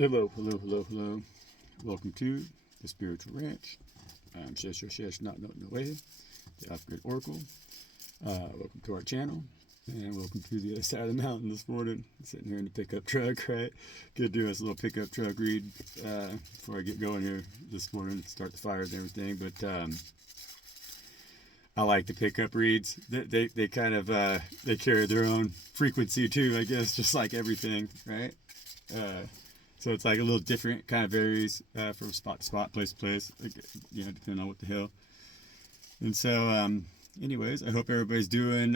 Hello, hello, hello, hello. Welcome to the Spiritual Ranch. I'm Shesh, not no way, the off-grid Oracle. Welcome to our channel, and welcome to the other side of the mountain this morning. I'm sitting here in the pickup truck, right? Gonna do us a little pickup truck read before I get going here this morning, start the fires and everything. But I like the pickup reads. They kind of they carry their own frequency too, I guess, just like everything, right? So it's like a little different, kind of varies from spot to spot, place to place, like, depending on what the hell. And so, anyways, I hope everybody's doing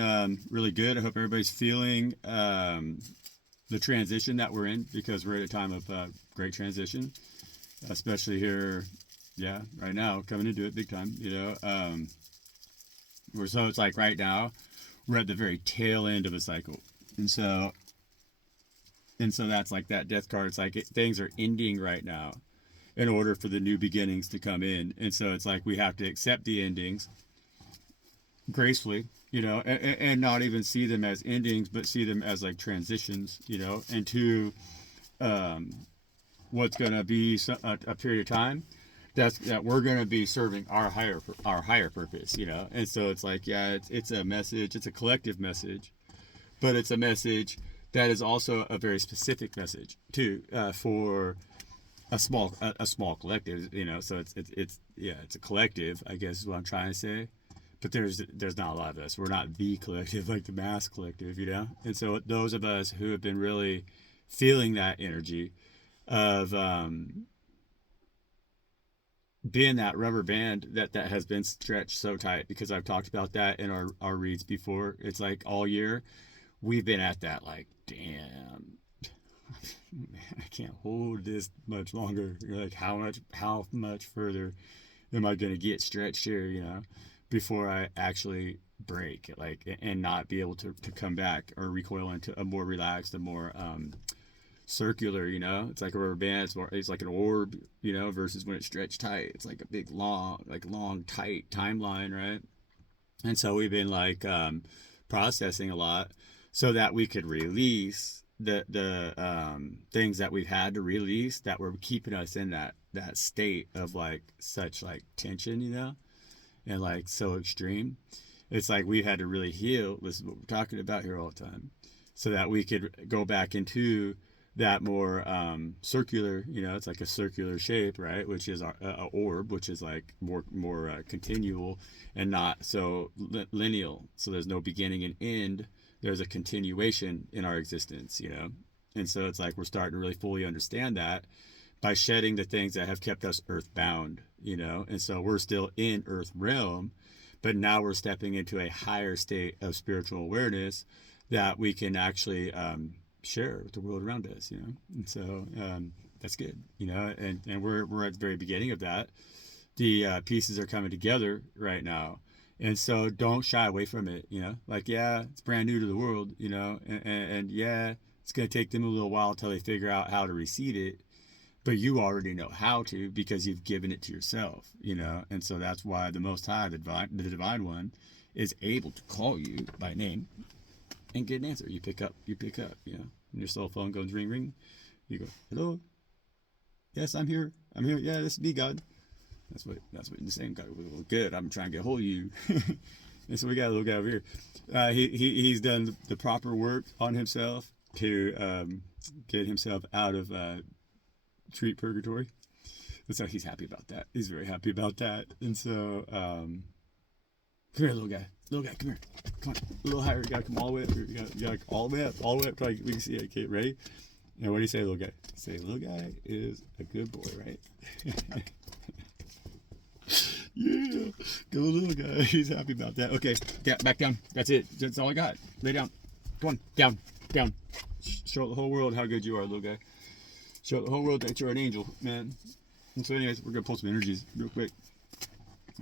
really good. I hope everybody's feeling the transition that we're in, because we're at a time of great transition, especially here, right now, coming into it big time, so it's like right now, we're at the very tail end of a cycle. And so that's like that death card. It's like things are ending right now in order for the new beginnings to come in. And so it's like we have to accept the endings gracefully, and not even see them as endings, but see them as like transitions, into what's going to be a period of time that we're going to be serving our higher purpose, And so it's like, it's a message, it's a collective message, but it's a message that is also a very specific message too, for a small collective, So it's a collective, I guess is what I'm trying to say. But there's not a lot of us. We're not the collective, like the mass collective, And so those of us who have been really feeling that energy of being that rubber band that has been stretched so tight, because I've talked about that in our reads before. It's like all year we've been at that, like, damn, man, I can't hold this much longer. Like, how much further am I going to get stretched here, before I actually break, like, and not be able to come back or recoil into a more relaxed, a more circular, It's like a rubber band. It's like an orb, versus when it's stretched tight. It's like a big, long, tight timeline, right? And so we've been like processing a lot, so that we could release the things that we've had to release that were keeping us in that state of like such like tension, and like so extreme. It's like we had to really heal. This is what we're talking about here all the time, so that we could go back into that more circular, it's like a circular shape, right? Which is a orb, which is like more continual and not so lineal. So there's no beginning and end. There's a continuation in our existence, And so it's like we're starting to really fully understand that by shedding the things that have kept us earthbound, And so we're still in earth realm, but now we're stepping into a higher state of spiritual awareness that we can actually share with the world around us, And so that's good, and we're at the very beginning of that. The pieces are coming together right now. And so don't shy away from it, like, it's brand new to the world, and it's going to take them a little while until they figure out how to receive it. But you already know how to, because you've given it to yourself, And so that's why the Most High, the Divine One, is able to call you by name and get an answer. You pick up, and your cell phone goes ring, ring. You go, hello? Yes, I'm here. Yeah, this is me, God. That's what the same guy was. Well, good. I'm trying to get a hold of you. And so we got a little guy over here. He's done the proper work on himself to get himself out of street purgatory. So he's happy about that. He's very happy about that. And so, come here, little guy. Little guy, come here. Come on. A little higher. You gotta come all the way up here. You gotta all the way up. All the way up till we can see it. Okay, ready? And what do you say, little guy? Say, little guy is a good boy, right? Yeah, go little guy. He's happy about that. Okay, back down. That's it. That's all I got. Lay down. Come on, down. Show the whole world how good you are, little guy. Show the whole world that you're an angel, man. And so, anyways, we're gonna pull some energies real quick.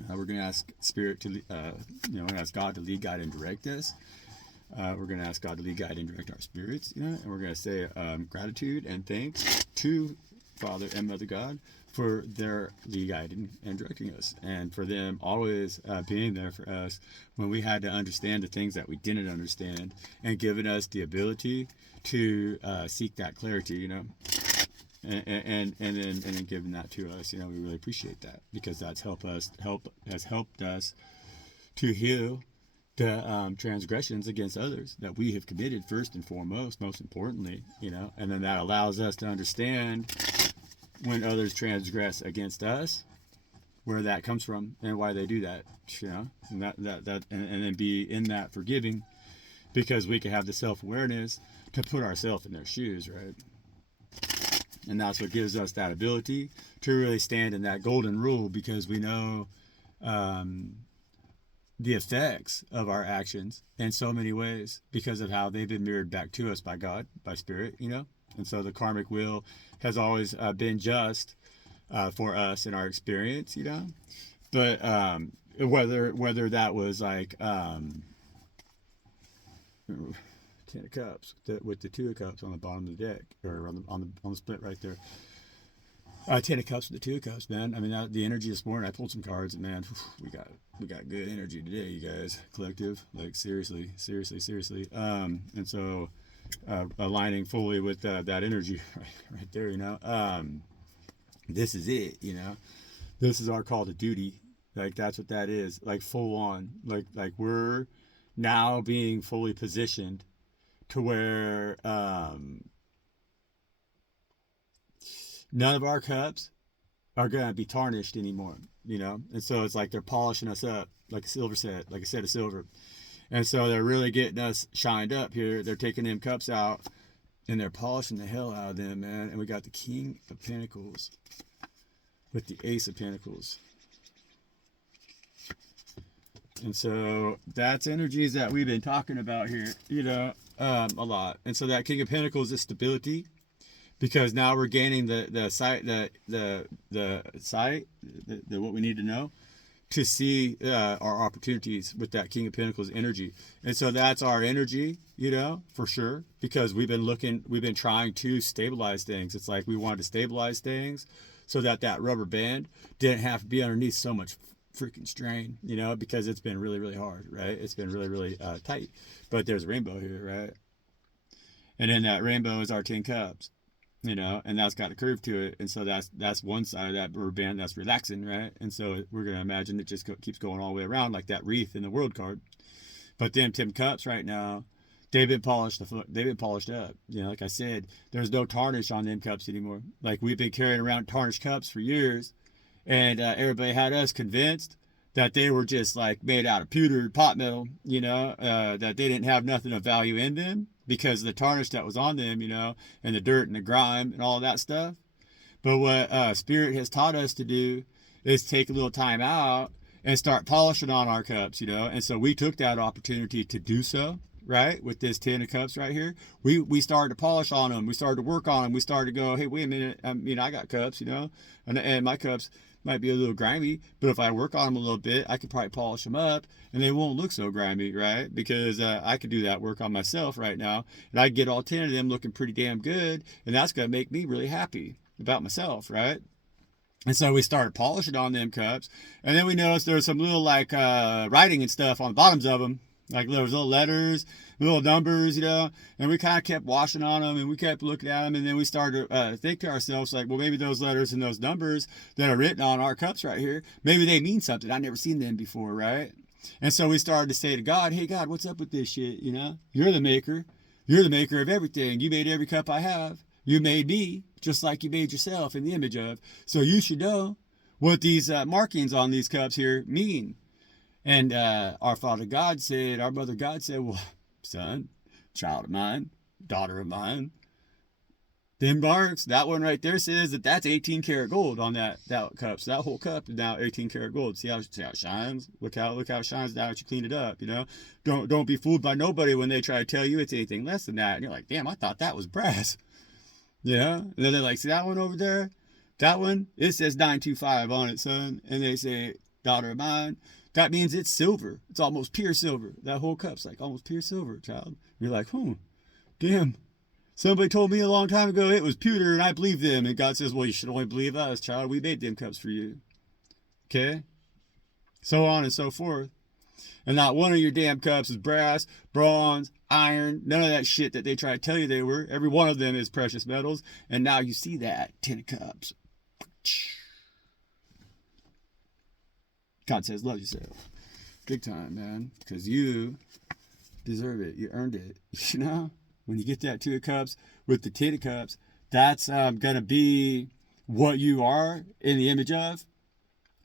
We're gonna ask Spirit to, we're gonna ask God to lead, guide, and direct us. We're gonna ask God to lead, guide, and direct our spirits, and we're gonna say gratitude and thanks to Father and Mother God for their lead, guiding, and directing us, and for them always being there for us when we had to understand the things that we didn't understand, and giving us the ability to seek that clarity, and then giving that to us. We really appreciate that, because that's has helped us to heal the transgressions against others that we have committed first and foremost, most importantly. And then that allows us to understand when others transgress against us, where that comes from and why they do that. And and then be in that forgiving, because we can have the self-awareness to put ourselves in their shoes, right? And that's what gives us that ability to really stand in that golden rule, because we know the effects of our actions in so many ways, because of how they've been mirrored back to us by God, by Spirit, And so the karmic wheel has always been just for us in our experience, But whether that was like 10 of Cups with the 2 of Cups on the bottom of the deck, or on the split right there. 10 of Cups with the 2 of Cups, man. I mean, the energy this morning, I pulled some cards, and man, we got good energy today, you guys. Collective, like seriously. And so aligning fully with that energy right there, this is it, This is our call to duty. Like, that's what that is. Like, full on. Like we're now being fully positioned to where none of our cups are going to be tarnished anymore, And so it's like they're polishing us up like a set of silver. And so they're really getting us shined up here. They're taking them cups out and they're polishing the hell out of them, man. And we got the King of Pentacles with the Ace of Pentacles. And so that's energies that we've been talking about here, a lot. And so that King of Pentacles is stability, because now we're gaining the sight, the what we need to know to see our opportunities with that King of Pentacles energy. And so that's our energy, for sure, because we've been trying to stabilize things. It's like we wanted to stabilize things so that rubber band didn't have to be underneath so much freaking strain, because it's been really, really hard, right? It's been really, really tight. But there's a rainbow here, right? And in that rainbow is our 10 cups, and that's got a curve to it. And so that's one side of that rubber band that's relaxing, right? And so we're going to imagine it just keeps going all the way around like that wreath in the world card. But them 10 cups right now, they've been polished up. Like I said, there's no tarnish on them cups anymore. Like, we've been carrying around tarnished cups for years. And everybody had us convinced that they were just like made out of pewter pot metal, that they didn't have nothing of value in them because of the tarnish that was on them, and the dirt and the grime and all that stuff. But what Spirit has taught us to do is take a little time out and start polishing on our cups, And so we took that opportunity to do so, right? With this 10 of Cups right here, we started to polish on them. We started to work on them. We started to go, hey, wait a minute. I got cups, and my cups might be a little grimy, but if I work on them a little bit, I could probably polish them up and they won't look so grimy, right? Because I could do that work on myself right now, and I get all 10 of them looking pretty damn good, and that's going to make me really happy about myself, right? And so we started polishing on them cups, and then we noticed there was some little like writing and stuff on the bottoms of them. Like, there was little letters, little numbers, and we kind of kept washing on them, and we kept looking at them, and then we started to think to ourselves, like, well, maybe those letters and those numbers that are written on our cups right here, maybe they mean something. I've never seen them before, right? And so we started to say to God, hey, God, what's up with this shit, You're the maker. You're the maker of everything. You made every cup I have. You made me just like you made yourself in the image of. So you should know what these markings on these cups here mean. And our Father God said, our Mother God said, well, son, child of mine, daughter of mine, them marks, that one right there says that's 18 karat gold on that cup. So that whole cup is now 18 karat gold. See how it shines? Look how it shines now that you clean it up, Don't be fooled by nobody when they try to tell you it's anything less than that. And you're like, damn, I thought that was brass. And then they're like, see that one over there? That one, it says 925 on it, son. And they say, daughter of mine. That means it's silver. It's almost pure silver. That whole cup's like almost pure silver, child. You're like, damn. Somebody told me a long time ago it was pewter, and I believed them. And God says, well, you should only believe us, child. We made them cups for you. Okay? So on and so forth. And not one of your damn cups is brass, bronze, iron, none of that shit that they try to tell you they were. Every one of them is precious metals. And now you see that. 10 of Cups. God says, love yourself. Big time, man. Because you deserve it. You earned it. You know? When you get that 2 of Cups with the 10 of Cups, that's going to be what you are in the image of,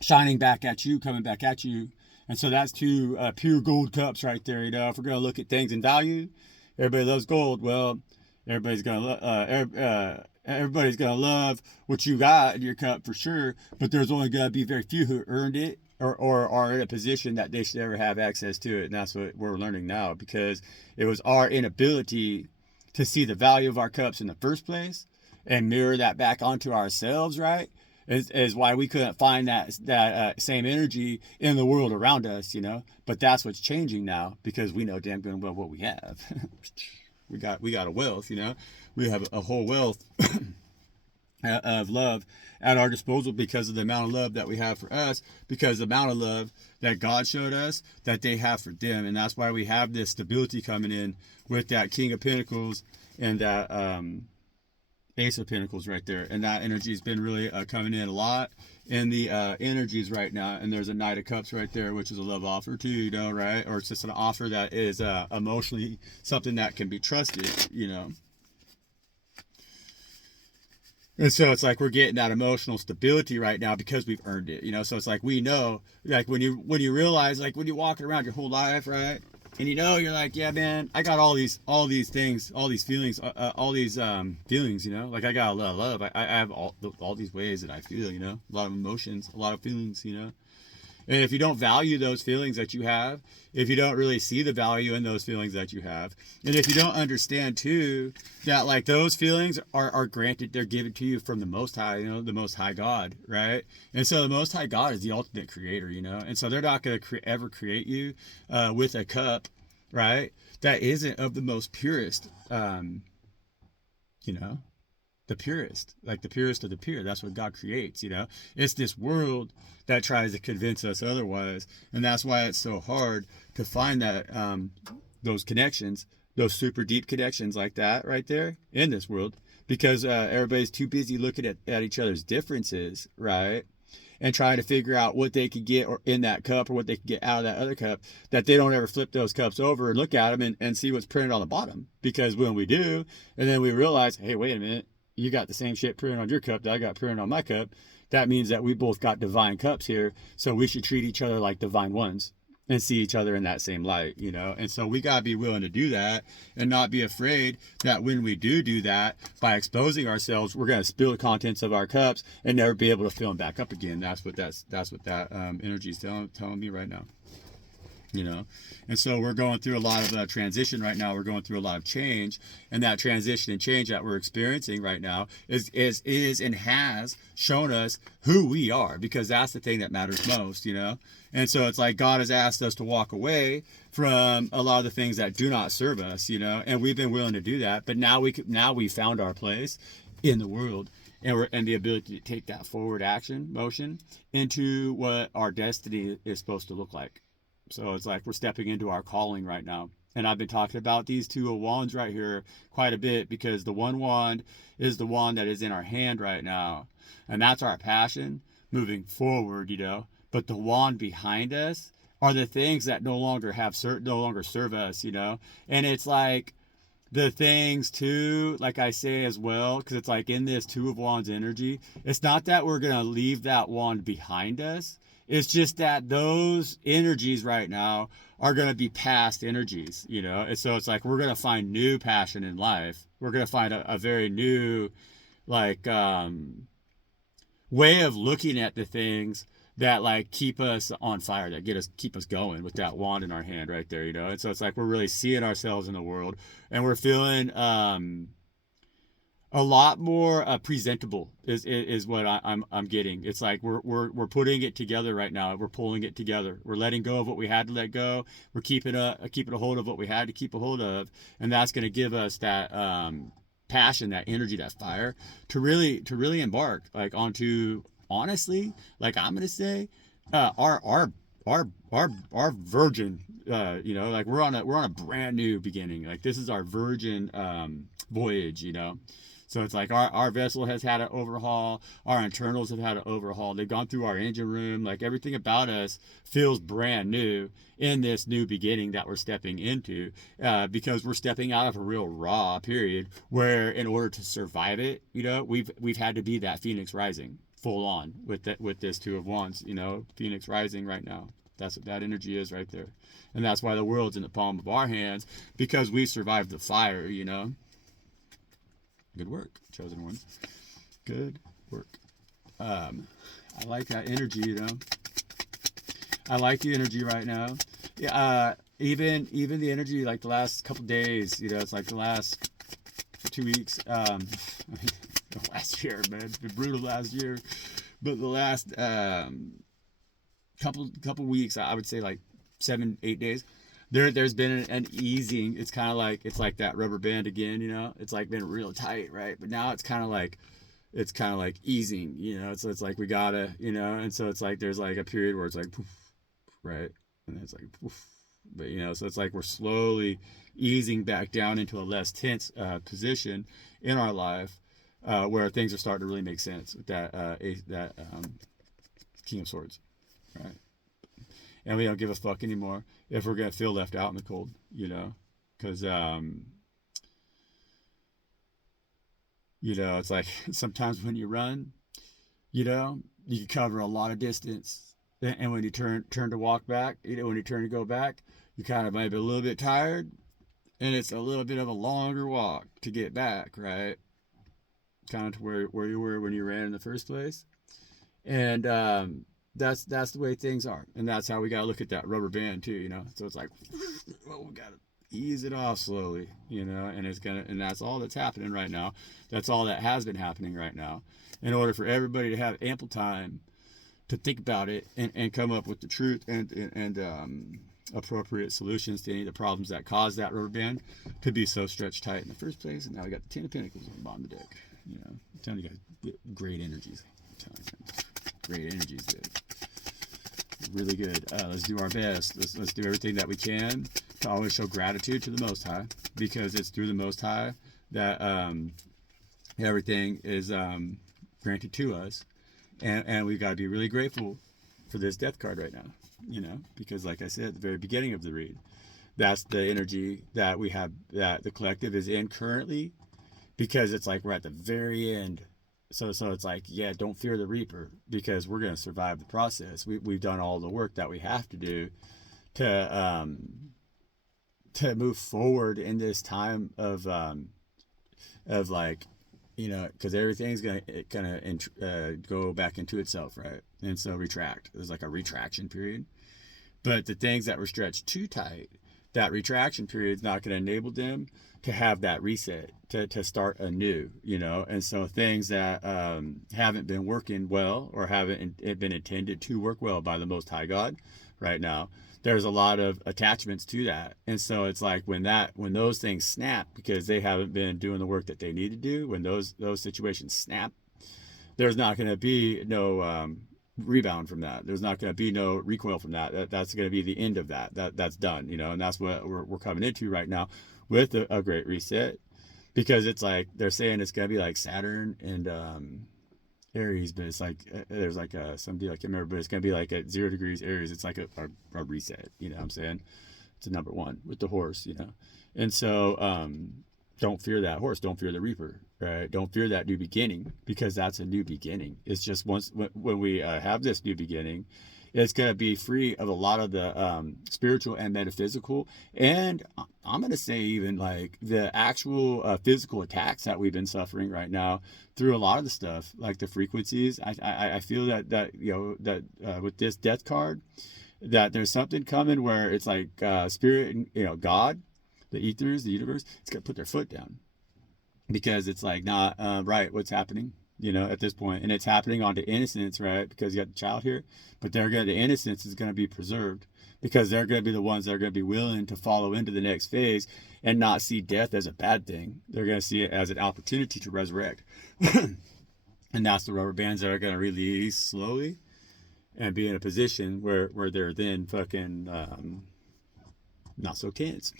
shining back at you, coming back at you. And so that's 2 pure gold cups right there. You know, if we're going to look at things in value, everybody loves gold. Well, everybody's going to everybody's going to love what you got in your cup for sure. But there's only going to be very few who earned it or are in a position that they should ever have access to it. And that's what we're learning now, because it was our inability to see the value of our cups in the first place and mirror that back onto ourselves, right? Is why we couldn't find that same energy in the world around us, you know. But that's what's changing now, because we know damn good well what we have. we got a wealth, you know. We have a whole wealth of love at our disposal because of the amount of love that we have for us, because the amount of love that God showed us that they have for them. And that's why we have this stability coming in with that King of Pentacles and that Ace of Pentacles right there. And that energy has been really coming in a lot in the energies right now. And there's a Knight of Cups right there, which is a love offer too, you know, right? Or it's just an offer that is emotionally something that can be trusted, you know. And so it's like we're getting that emotional stability right now because we've earned it, you know. So it's like we know, like when you realize, like when you're walking around your whole life, right? And you know, you're like, yeah, man, I got all these things, all these feelings, feelings, you know. Like I got a lot of love. I have all these ways that I feel, you know, a lot of emotions, a lot of feelings, you know. And if you don't value those feelings that you have, if you don't really see the value in those feelings that you have, and if you don't understand too that like those feelings are granted, they're given to you from the Most High, you know, the Most High God, right? And so the Most High God is the ultimate creator, you know, and so they're not going to ever create you with a cup, right, that isn't of the most purest, you know, the purest, like the purest of the pure. That's what God creates, you know. It's this world that tries to convince us otherwise, and that's why it's so hard to find that those connections, those super deep connections like that right there in this world, because everybody's too busy looking at each other's differences, right, and trying to figure out what they could get in that cup or what they could get out of that other cup, that they don't ever flip those cups over and look at them and see what's printed on the bottom. Because when we do, and then we realize, hey, wait a minute, you got the same shit printed on your cup that I got printed on my cup. That means that we both got divine cups here. So we should treat each other like divine ones and see each other in that same light, you know? And so we got to be willing to do that and not be afraid that when we do that, by exposing ourselves, we're going to spill the contents of our cups and never be able to fill them back up again. That's what that energy is telling me right now. You know, and so we're going through a lot of transition right now. We're going through a lot of change, and that transition and change that we're experiencing right now is and has shown us who we are, because that's the thing that matters most, you know. And so it's like God has asked us to walk away from a lot of the things that do not serve us, you know, and we've been willing to do that. But now we found our place in the world, and the ability to take that forward motion into what our destiny is supposed to look like. So it's like we're stepping into our calling right now. And I've been talking about these 2 of Wands right here quite a bit, because the one wand is the wand that is in our hand right now. And that's our passion moving forward, you know. But the wand behind us are the things that no longer serve us, you know. And it's like the things too, like I say as well, because it's like in this 2 of Wands energy, it's not that we're going to leave that wand behind us. It's just that those energies right now are going to be past energies, you know? And so it's like we're going to find new passion in life. We're going to find a very new, like, way of looking at the things that, like, keep us on fire, that keep us going with that wand in our hand right there, you know? And so it's like we're really seeing ourselves in the world, and we're feeling a lot more presentable is what I'm getting. It's like we're putting it together right now. We're pulling it together. We're letting go of what we had to let go. We're keeping a hold of what we had to keep a hold of, and that's going to give us that passion, that energy, that fire to really embark like onto, honestly, like I'm going to say, our our virgin, like we're on a brand new beginning. Like this is our virgin voyage, So it's like our vessel has had an overhaul. Our internals have had an overhaul. They've gone through our engine room. Like everything about us feels brand new in this new beginning that we're stepping into, because we're stepping out of a real raw period where, in order to survive it, we've had to be that Phoenix rising full on with this Two of Wands, Phoenix rising right now. That's what that energy is right there, and that's why the world's in the palm of our hands, because we survived the fire. Good work, chosen ones. Good work. I like that energy, I like the energy right now. Yeah. Even the energy, like the last couple days, it's like the last 2 weeks. Last year, man, it's been brutal last year, but the last couple weeks, I would say like 7-8 days. There's been an easing. It's kind of like that rubber band again, It's like been real tight, right? But now it's kind of like easing, So it's like we gotta, and so it's like there's like a period where it's like poof, right, and it's like poof. But so it's like we're slowly easing back down into a less tense position in our life, where things are starting to really make sense with that King of Swords, right? And we don't give a fuck anymore if we're gonna feel left out in the cold, because it's like sometimes when you run, you can cover a lot of distance, and when you turn to walk back, when you turn to go back, you kind of might be a little bit tired, and it's a little bit of a longer walk to get back, right? Kind of to where you were when you ran in the first place, and that's the way things are, and that's how we gotta look at that rubber band too, So it's like, well, we gotta ease it off slowly, and that's all that's happening right now. That's all that has been happening right now, in order for everybody to have ample time to think about it and come up with the truth and appropriate solutions to any of the problems that cause that rubber band to be so stretched tight in the first place. And now we got the Ten of Pentacles on the bottom of the deck. I'm telling you guys, great energies. Great energies, dude. Really good. Let's do our best. Let's do everything that we can to always show gratitude to the Most High, because it's through the Most High that everything is granted to us, and we've got to be really grateful for this Death card right now, because like I said at the very beginning of the read, that's the energy that we have, that the collective is in currently, because it's like we're at the very end. So it's like, yeah, don't fear the Reaper, because we're going to survive the process. We've done all the work that we have to do to move forward in this time of like, because everything's going to kind of go back into itself, right? And so retract. There's like a retraction period. But the things that were stretched too tight, that retraction period is not going to enable them to have that reset, to start anew, and so things that haven't been working well, or haven't been intended to work well by the Most High God right now, there's a lot of attachments to that. And so it's like when those things snap, because they haven't been doing the work that they need to do, when those situations snap, there's not going to be no rebound from that. There's not going to be no recoil from that. That's going to be the end of that. That's done, and that's what we're coming into right now with a great reset, because it's like they're saying it's going to be like Saturn and Aries, but it's like there's like some deal I can't remember, but it's going to be like at 0 degrees Aries. It's like a reset, what I'm saying? It's a number one with the horse, and so don't fear that horse, don't fear the Reaper, right? Don't fear that new beginning, because that's a new beginning. It's just when we have this new beginning, it's going to be free of a lot of the spiritual and metaphysical, and I'm going to say even like the actual physical attacks that we've been suffering right now through a lot of the stuff, like the frequencies. I feel that with this Death card, that there's something coming where it's like spirit, God, the ethers, the universe, it's going to put their foot down, because it's like not right what's happening, at this point. And it's happening onto innocence, right? Because you got the child here, but the innocence is going to be preserved, because they're going to be the ones that are going to be willing to follow into the next phase and not see death as a bad thing. They're going to see it as an opportunity to resurrect. And that's the rubber bands that are going to release slowly. and be in a position where they're then fucking not so tense.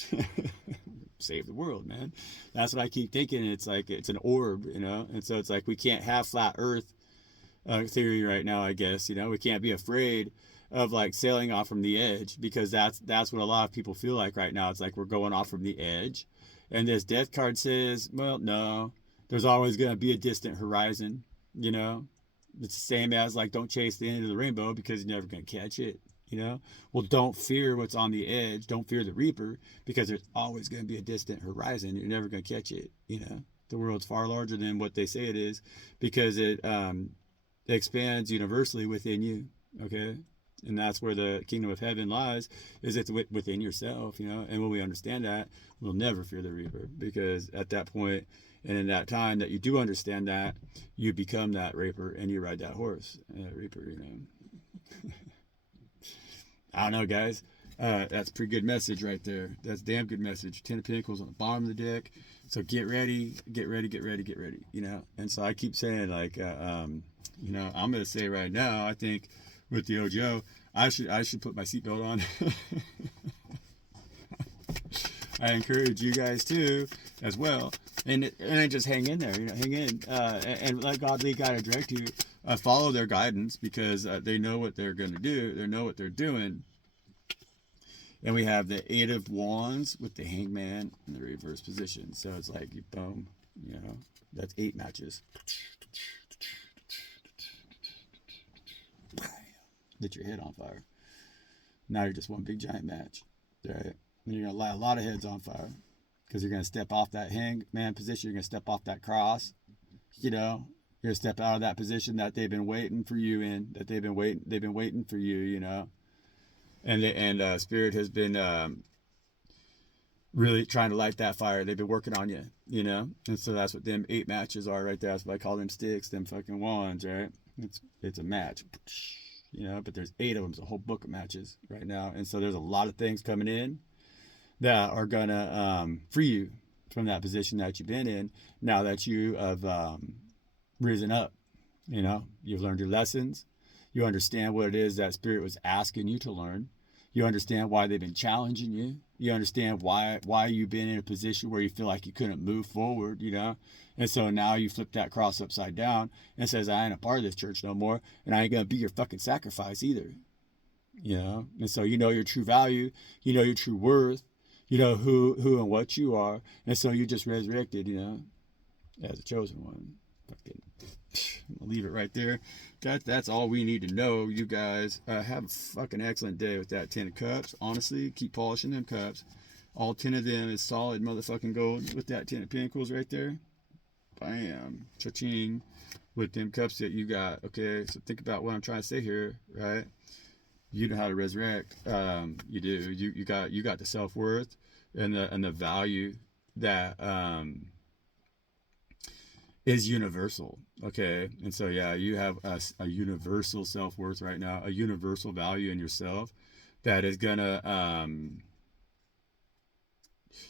Save the world, man. That's what I keep thinking. It's like it's an orb, you know, and so it's like we can't have flat Earth theory right now. I guess, you know, we can't be afraid of like sailing off from the edge, because that's what a lot of people feel like right now. It's like we're going off from the edge, and this death card says, well, no, there's always going to be a distant horizon, you know. It's the same as like don't chase the end of the rainbow because you're never going to catch it, you know. Well, don't fear what's on the edge, don't fear the reaper, because there's always going to be a distant horizon. You're never going to catch it, you know. The world's far larger than what they say it is, because it expands universally within you, okay. And that's where the kingdom of heaven lies, is it's within yourself, you know. And when we understand that, we'll never fear the reaper, because at that point and in that time that you do understand that, you become that reaper and you ride that horse, reaper, you know. I don't know, guys. That's a pretty good message right there. That's a damn good message. 10 of Pentacles on the bottom of the deck. So get ready, get ready, get ready, get ready, you know. And so I keep saying, like, you know, I'm going to say right now, I think with the Ojo, I should put my seatbelt on. I encourage you guys to as well, and just hang in there, you know, hang in, and let God lead, guide, and direct you. Follow their guidance, because they know what they're going to do. They know what they're doing. And we have the 8 of Wands with the Hangman in the reverse position. So it's like, boom, you know, that's 8 matches. Lit your head on fire. Now you're just one big giant match, right? And you're gonna light a lot of heads on fire, because you're gonna step off that hangman position. You're gonna step off that cross. You know, you're gonna step out of that position that they've been waiting for you in. That they've been waiting for you. You know, and Spirit has been really trying to light that fire. They've been working on you. You know, and so that's what them 8 matches are right there. That's what I call them sticks, them fucking wands, right? It's a match. You know, but there's 8 of them. It's a whole book of matches right now. And so there's a lot of things coming in that are gonna free you from that position that you've been in, now that you have risen up. You know, you've learned your lessons. You understand what it is that Spirit was asking you to learn. You understand why they've been challenging you. You understand why you've been in a position where you feel like you couldn't move forward, you know. And so now you flip that cross upside down and says, I ain't a part of this church no more, and I ain't gonna be your fucking sacrifice either. You know? And so you know your true value, you know your true worth, you know who and what you are, and so you just resurrected, you know, as a chosen one. Fucking I'll leave it right there. That's all we need to know, you guys. Have a fucking excellent day with that 10 of Cups. Honestly, keep polishing them cups. All 10 of them is solid motherfucking gold with that 10 of Pentacles right there. Bam. Cha-ching. With them cups that you got. Okay, so think about what I'm trying to say here, right? You know how to resurrect. You do. You got the self-worth and the value that is universal. Okay, and so yeah, you have a universal self-worth right now, a universal value in yourself that is gonna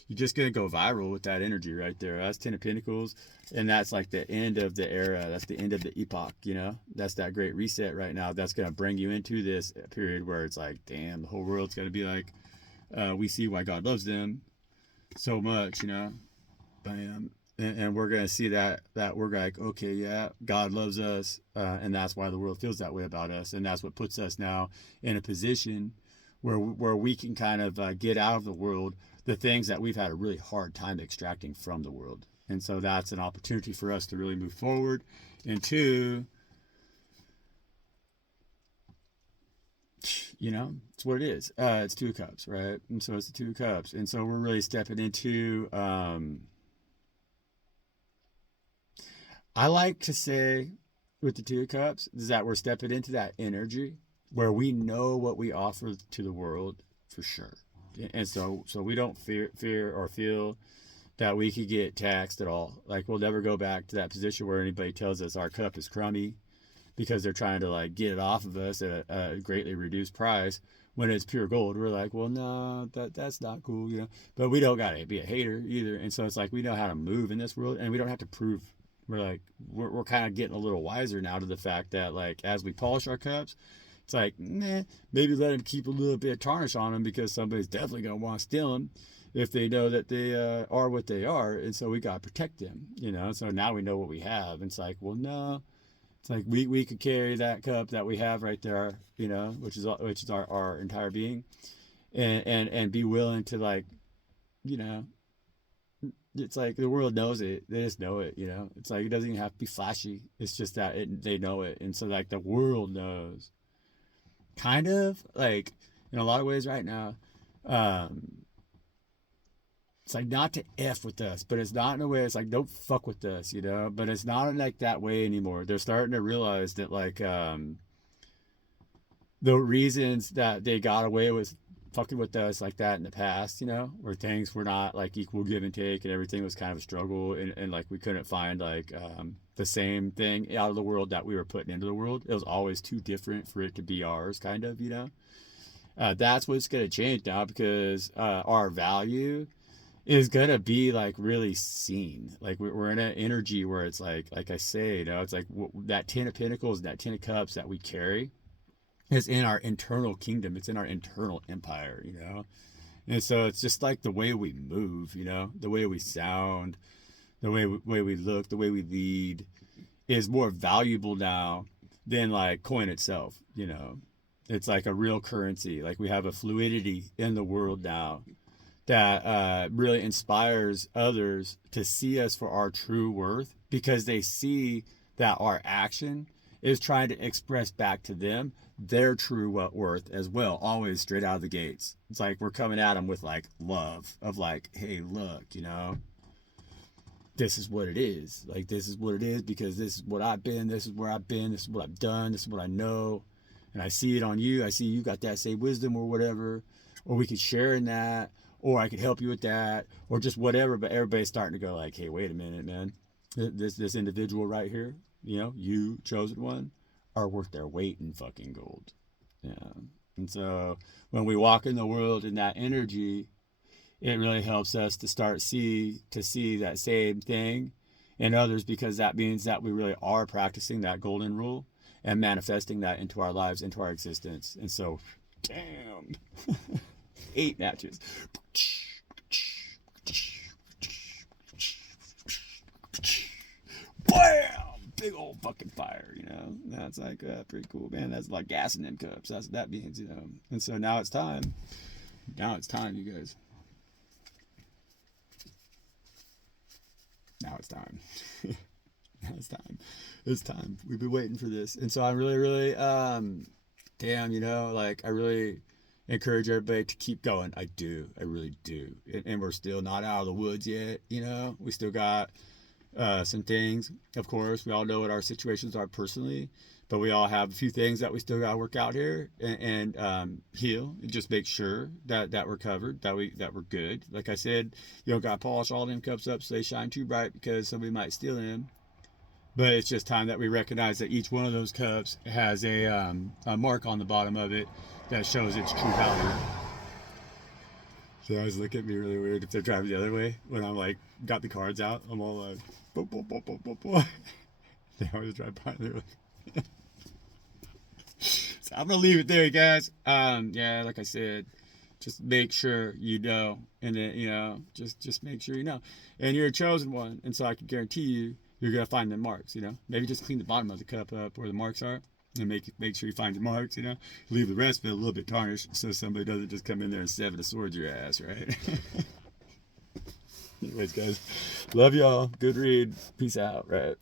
you're just gonna go viral with that energy right there. That's 10 of Pentacles, and that's like the end of the era. That's the end of the epoch, you know. That's that great reset right now. That's gonna bring you into this period where it's like, damn, the whole world's gonna be like, we see why God loves them so much, you know. Bam. And we're going to see that we're like, okay, yeah, God loves us, and that's why the world feels that way about us, and that's what puts us now in a position where we can kind of get out of the world the things that we've had a really hard time extracting from the world. And so that's an opportunity for us to really move forward into, you know, it's what it is. It's 2 of Cups, right? And so it's the 2 of Cups, and so we're really stepping into I like to say with the 2 of Cups is that we're stepping into that energy where we know what we offer to the world for sure. And so we don't fear or feel that we could get taxed at all. Like, we'll never go back to that position where anybody tells us our cup is crummy because they're trying to like get it off of us at a greatly reduced price when it's pure gold. We're like, well, no, that's not cool, you know. But we don't gotta be a hater either. And so it's like we know how to move in this world, and we don't have to prove. We're kind of getting a little wiser now to the fact that, like, as we polish our cups It's like, nah, maybe let them keep a little bit of tarnish on them because somebody's definitely going to want to steal them if they know that they are what they are. And so we got to protect them, you know? So now we know what we have. And it's like, well, no. It's like we could carry that cup that we have right there, you know, which is our entire being, and be willing to, like, you know, it's like the world knows it. They just know it, you know. It's like it doesn't even have to be flashy. It's just that they know it, and so like the world knows. Kind of like in a lot of ways right now. Um, it's like not to f with us, but it's not in a way. It's like don't fuck with us, you know. But it's not like that way anymore. They're starting to realize that like the reasons that they got away with fucking with us like that in the past, you know, where things were not like equal give and take and everything was kind of a struggle and like we couldn't find like the same thing out of the world that we were putting into the world. It was always too different for it to be ours, kind of, you know. That's what's going to change now because our value is going to be like really seen. Like we're in an energy where it's like I say, you know, it's like that 10 of pentacles, that 10 of cups that we carry is in our internal kingdom. It's in our internal empire, you know? And so it's just like the way we move, you know, the way we sound, the way we look, the way we lead is more valuable now than like coin itself, you know? It's like a real currency. Like we have a fluidity in the world now that really inspires others to see us for our true worth because they see that our action is trying to express back to them their true worth as well, always straight out of the gates. It's like we're coming at them with like love of like, hey, look, you know, this is what it is. Like, this is what it is because this is what I've been. This is where I've been. This is what I've done. This is what I know. And I see it on you. I see you got that same wisdom or whatever. Or we could share in that. Or I could help you with that. Or just whatever. But everybody's starting to go like, hey, wait a minute, man. This individual right here, you know, you chosen one, are worth their weight in fucking gold. Yeah. And so when we walk in the world in that energy, it really helps us to see that same thing in others because that means that we really are practicing that golden rule and manifesting that into our lives, into our existence. And so, damn, 8 matches. Bam! Big old fucking fire, you know. That's like pretty cool, man. That's like gas in them cups. That's what that means, you know. And so now it's time. Now it's time, you guys. Now it's time. Now it's time. It's time. We've been waiting for this. And so I'm really, really, damn, you know, like I really encourage everybody to keep going. I do. I really do. And we're still not out of the woods yet, you know. We still got some things. Of course, we all know what our situations are personally, but we all have a few things that we still got to work out here and heal and just make sure that we're covered, that we're good. Like I said, you don't got to polish all them cups up so they shine too bright because somebody might steal them. But it's just time that we recognize that each one of those cups has a mark on the bottom of it that shows its true value. They always look at me really weird if they're driving the other way when I'm like got the cards out. I'm all like, bo, bo, bo, bo, bo, bo. They always drive by. They're like, so I'm gonna leave it there, guys. Yeah, like I said, just make sure you know, and then you know, just make sure you know, and you're a chosen one, and so I can guarantee you, you're gonna find the marks. You know, maybe just clean the bottom of the cup up where the marks are. And make sure you find your marks, you know. Leave the rest of it a little bit tarnished so somebody doesn't just come in there and seven a sword your ass, right? Anyways, guys, love y'all. Good read. Peace out, right?